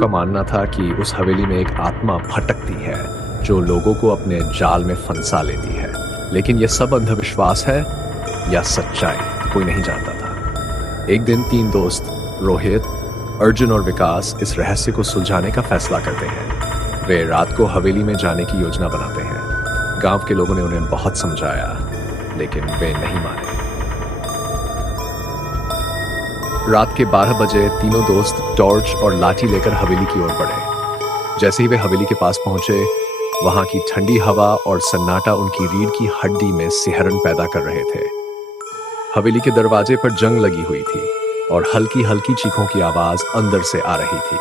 का मानना था कि उस हवेली में एक आत्मा भटकती है जो लोगों को अपने जाल में फंसा लेती है। लेकिन यह सब अंधविश्वास है या सच्चाई, कोई नहीं जानता था। एक दिन 3 दोस्त रोहित, अर्जुन और विकास इस रहस्य को सुलझाने का फैसला करते हैं। वे रात को हवेली में जाने की योजना बनाते हैं। गांव के लोगों ने उन्हें बहुत समझाया, लेकिन वे नहीं माने। रात के 12 बजे तीनों दोस्त टॉर्च और लाठी लेकर हवेली की ओर बढ़े। जैसे ही वे हवेली के पास पहुंचे, वहां की ठंडी हवा और सन्नाटा उनकी रीढ़ की हड्डी में सिहरन पैदा कर रहे थे। हवेली के दरवाजे पर जंग लगी हुई थी और हल्की हल्की चीखों की आवाज अंदर से आ रही थी।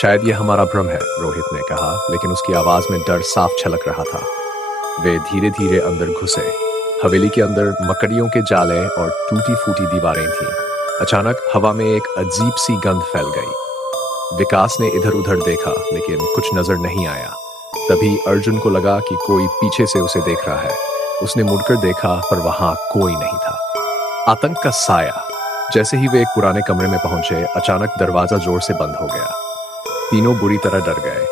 शायद यह हमारा भ्रम है, रोहित ने कहा, लेकिन उसकी आवाज में डर साफ छलक रहा था। वे धीरे धीरे अंदर घुसे। हवेली के अंदर मकड़ियों के जाले और टूटी फूटी दीवारें थीं। अचानक हवा में एक अजीब सी गंध फैल गई। विकास ने इधर उधर देखा, लेकिन कुछ नजर नहीं आया। तभी अर्जुन को लगा कि कोई पीछे से उसे देख रहा है। उसने मुड़कर देखा, पर वहां कोई नहीं था। आतंक का साया। जैसे ही वे एक पुराने कमरे में पहुंचे, अचानक दरवाजा जोर से बंद हो गया। तीनों बुरी तरह डर गए।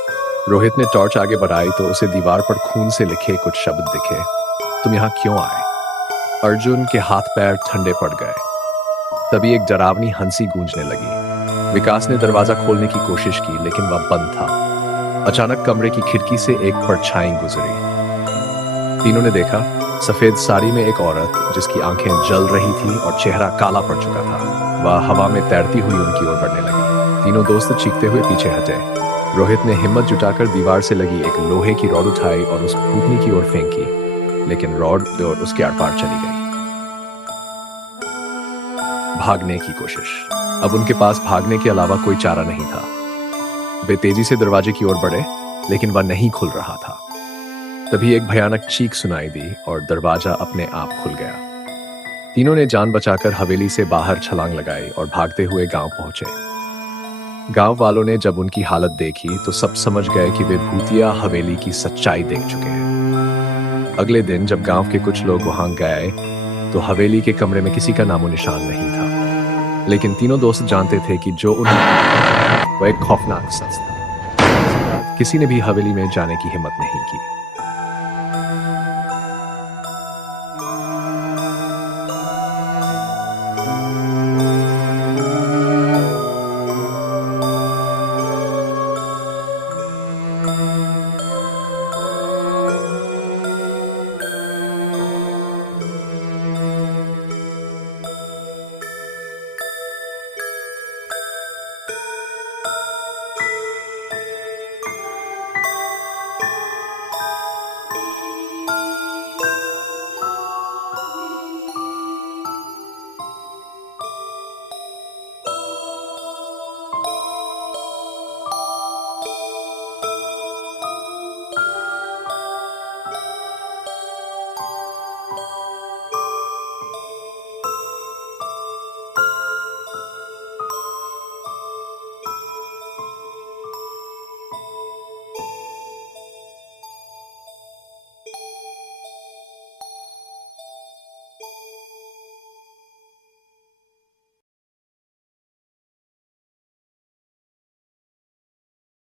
रोहित ने टॉर्च आगे बढ़ाई तो उसे दीवार पर खून से लिखे कुछ शब्द दिखे। तुम यहाँ क्यों आए? अर्जुन के हाथ पैर ठंडे पड़ गए। तभी एक डरावनी हंसी गूंजने लगी। विकास ने दरवाजा खोलने की कोशिश की, लेकिन वह बंद था। अचानक कमरे की खिड़की से एक परछाई गुजरी। तीनों ने देखा, सफेद साड़ी में एक औरत जिसकी आंखें जल रही थी और चेहरा काला पड़ चुका था। वह हवा में तैरती हुई उनकी ओर बढ़ने लगी। तीनों दोस्त चीखते हुए पीछे हटे। रोहित ने हिम्मत जुटाकर दीवार से लगी एक लोहे की रॉड उठाई और उस भूतनी की ओर फेंकी, लेकिन रॉड उसके आर पार चली गई। भागने की कोशिश। अब उनके पास भागने के अलावा कोई चारा नहीं था। वे तेजी से दरवाजे की ओर बढ़े, लेकिन वह नहीं खुल रहा था। तभी एक भयानक चीख सुनाई दी और दरवाजा अपने आप खुल गया। तीनों ने जान बचाकर हवेली से बाहर छलांग लगाई और भागते हुए गांव पहुंचे। गांव वालों ने जब उनकी हालत देखी तो सब समझ गए कि वे भूतिया हवेली की सच्चाई देख चुके हैं। अगले दिन जब गांव के कुछ लोग वहां गए तो हवेली के कमरे में किसी का नामो निशान नहीं था। लेकिन तीनों दोस्त जानते थे कि जो उन्हें वह एक खौफनाक सच था। किसी ने भी हवेली में जाने की हिम्मत नहीं की।